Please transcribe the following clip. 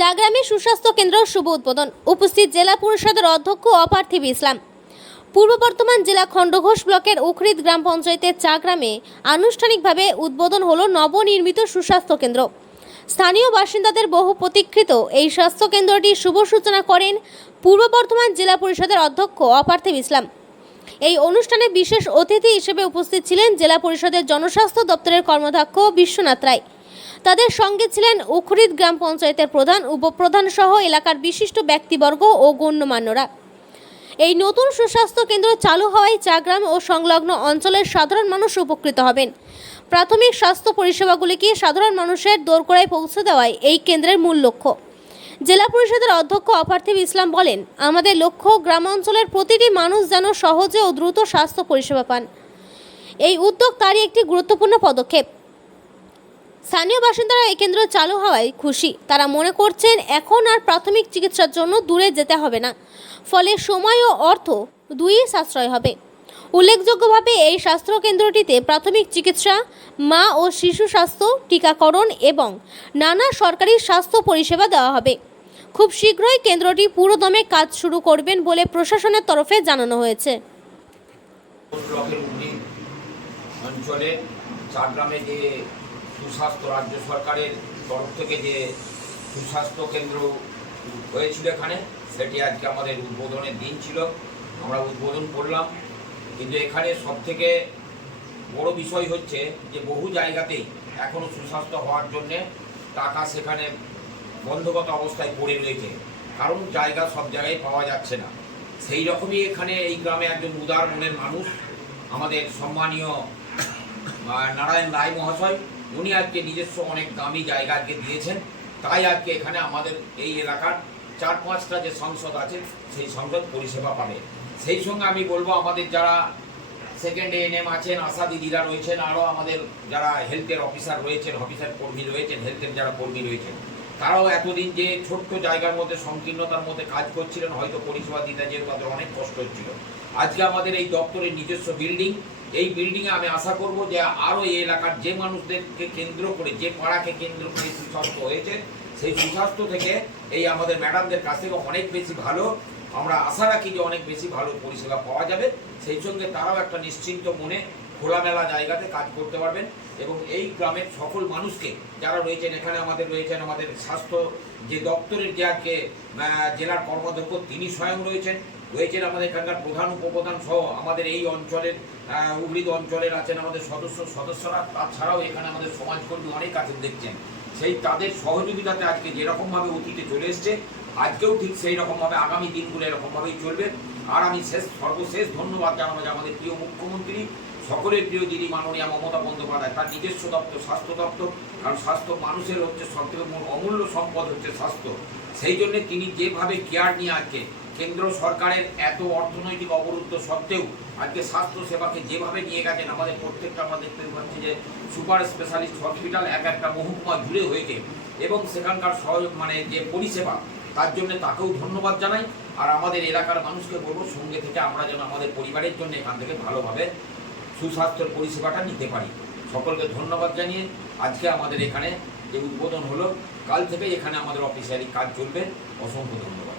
চাগ্রামে সুস্বাস্থ্য কেন্দ্র শুভ উদ্বোধন। উপস্থিত জেলা পরিষদের অধ্যক্ষ অপার্থিব ইসলাম। পূর্ব বর্ধমান জেলা খণ্ডঘোষ ব্লকের উখরিদ গ্রাম পঞ্চায়েতের চাগ্রামে আনুষ্ঠানিকভাবে উদ্বোধন হল নবনির্মিত সুস্বাস্থ্য কেন্দ্র। স্থানীয় বাসিন্দাদের বহু প্রতীক্ষিত এই স্বাস্থ্য কেন্দ্রটি শুভ সূচনা করেন পূর্ব বর্ধমান জেলা পরিষদের অধ্যক্ষ অপার্থিব ইসলাম। এই অনুষ্ঠানে বিশেষ অতিথি হিসেবে উপস্থিত ছিলেন জেলা পরিষদের জনস্বাস্থ্য দপ্তরের কর্মধ্যক্ষ বিশ্বনাথ রায়। তাদের সঙ্গে ছিলেন উখরিদ গ্রাম পঞ্চায়েতের প্রধান, উপপ্রধান সহ এলাকার বিশিষ্ট ব্যক্তিবর্গ ও গণ্যমান্যরা। এই নতুন সুস্বাস্থ্য কেন্দ্র চালু হওয়ায় চাগ্রাম ও সংলগ্ন অঞ্চলের সাধারণ মানুষ উপকৃত হবেন। প্রাথমিক স্বাস্থ্য পরিষেবাগুলিকে সাধারণ মানুষের দোরগোড়ায় পৌঁছে দেওয়াই এই কেন্দ্রের মূল লক্ষ্য। জেলা পরিষদের অধ্যক্ষ অপার্থিব ইসলাম বলেন, আমাদের লক্ষ্য গ্রামাঞ্চলের প্রতিটি মানুষ যেন সহজে ও দ্রুত স্বাস্থ্য পরিষেবা পান। এই উদ্যোগ তারই একটি গুরুত্বপূর্ণ পদক্ষেপ। স্থানীয় বাসিন্দারা এই কেন্দ্র চালু হওয়ায় খুশি। তারা মনে করছেন, এখন আর প্রাথমিক চিকিৎসার জন্য দূরে যেতে হবে না। ফলে সময় ও অর্থ দুইই সাশ্রয় হবে। উল্লেখযোগ্যভাবে এই স্বাস্থ্য কেন্দ্রটিতে প্রাথমিক চিকিৎসা, মা ও শিশু স্বাস্থ্য, টিকাকরণ এবং নানা সরকারি স্বাস্থ্য পরিষেবা দেওয়া হবে। খুব শীঘ্রই কেন্দ্রটি পুরোদমে কাজ শুরু করবেন বলে প্রশাসনের তরফে জানানো হয়েছে। অঞ্চলে যে সুস্বাস্থ্য রাজ্য সরকারের তরফ থেকে যে সুস্বাস্থ্য কেন্দ্র হয়েছিল এখানে, সেটি আজকে আমাদের উদ্বোধনের দিন ছিল। আমরা উদ্বোধন করলাম। কিন্তু এখানে সব থেকে বড় বিষয় হচ্ছে যে বহু জায়গাতেই এখনও সুস্বাস্থ্য হওয়ার জন্যে টাকা সেখানে বন্ধগত অবস্থায় পড়ে রয়েছে। কারণ জায়গা সব জায়গায় পাওয়া যাচ্ছে না। সেই রকমই এখানে এই গ্রামে একজন উদার মনের মানুষ, আমাদের সম্মানীয় নারায়ণ রায় মহাশয় উনি আজকে নিজস্ব অনেক দামি জায়গা আজকে দিয়েছেন। তাই আজকে এখানে আমাদের এই এলাকার চার পাঁচটা যে সংসদ আছে, সেই সংসদ পরিষেবা পাবে। সেই সঙ্গে আমি বলব, আমাদের যারা সেকেন্ড এএনএম আছেন, আশা দিদিরা রয়েছেন আরও আমাদের যারা হেলথের অফিসার রয়েছেন অফিসার কর্মী রয়েছেন হেলথের যারা কর্মী রয়েছেন, তারাও এতদিন যে ছোট্ট জায়গার মধ্যে, সংকীর্ণতার মধ্যে কাজ করছিলেন, হয়তো পরিষেবা দিতে যেহেতু তাদের অনেক কষ্ট হচ্ছিল। আজকে আমাদের এই দপ্তরের নিজস্ব বিল্ডিং এই বিল্ডিংয়ে আমি আশা করব যে আরও এই এলাকার যে মানুষদেরকে কেন্দ্র করে যে পাড়াকে কেন্দ্র করে সুস্বাস্থ্য হয়েছে সেই সুস্বাস্থ্য থেকে এই আমাদের ম্যাডামদের কাছ থেকে অনেক বেশি ভালো। আমরা আশা রাখি যে অনেক বেশি ভালো পরিষেবা পাওয়া যাবে। সেই সঙ্গে তারাও একটা নিশ্চিন্ত মনে খোলামেলা জায়গাতে কাজ করতে পারবেন এবং এই গ্রামের সকল মানুষকে যারা রয়েছেন এখানে আমাদের রয়েছেন আমাদের স্বাস্থ্য যে দপ্তরের যে আজকে আহ, জেলার কর্মাধ্যক্ষ তিনি স্বয়ং রয়েছেন। রয়েছেন আমাদের এখানকার প্রধান উপপ্রধান সহ আমাদের এই অঞ্চলের উগরিদ অঞ্চলের আছেন আমাদের সদস্য, সদস্যরা, তাছাড়াও এখানে আমাদের সমাজকর্মী অনেক আছেন দেখছেন। সেই তাদের সহযোগিতাতে আজকে যেরকমভাবে অতীতে চলে এসছে, আজকেও ঠিক সেই রকমভাবে আগামী দিনগুলো এরকমভাবেই চলবে। আর আমি শেষ, সর্বশেষ ধন্যবাদ জানাব যে আমাদের প্রিয় মুখ্যমন্ত্রী, সকলের প্রিয় দিদি মাননীয় মমতা বন্দ্যোপাধ্যায়, তার নিজস্ব দপ্তর, স্বাস্থ্য দপ্তর, কারণ স্বাস্থ্য মানুষের হচ্ছে সব থেকে অমূল্য সম্পদ হচ্ছে স্বাস্থ্য। সেই জন্য তিনি যেভাবে কেয়ার নিয়ে আজকে কেন্দ্র সরকারের এত অর্থনৈতিক অবরুদ্ধ সত্ত্বেও আজকে স্বাস্থ্য সেবাকে যেভাবে নিয়ে গেছেন, আমাদের প্রত্যেকটা আমরা দেখতে পাচ্ছি যে সুপার স্পেশালিস্ট হসপিটাল এক একটা মহকুমা জুড়ে হয়েছে এবং সেখানকার সহযোগ মানে যে পরিষেবা, তার জন্য তাকেও ধন্যবাদ জানাই। আর আমাদের এলাকার মানুষকে বলব, সঙ্গে থেকে আমরা যেন আমাদের পরিবারের জন্য এখান থেকে ভালোভাবে সুস্বাস্থ্যের পরিষেবাটা নিতে পারি। সকলকে ধন্যবাদ জানিয়ে আজকে আমাদের এখানে যে উদ্বোধন হলো, কাল থেকেই এখানে আমাদের অফিসিয়ালি কাজ চলবে। অসংখ্য ধন্যবাদ।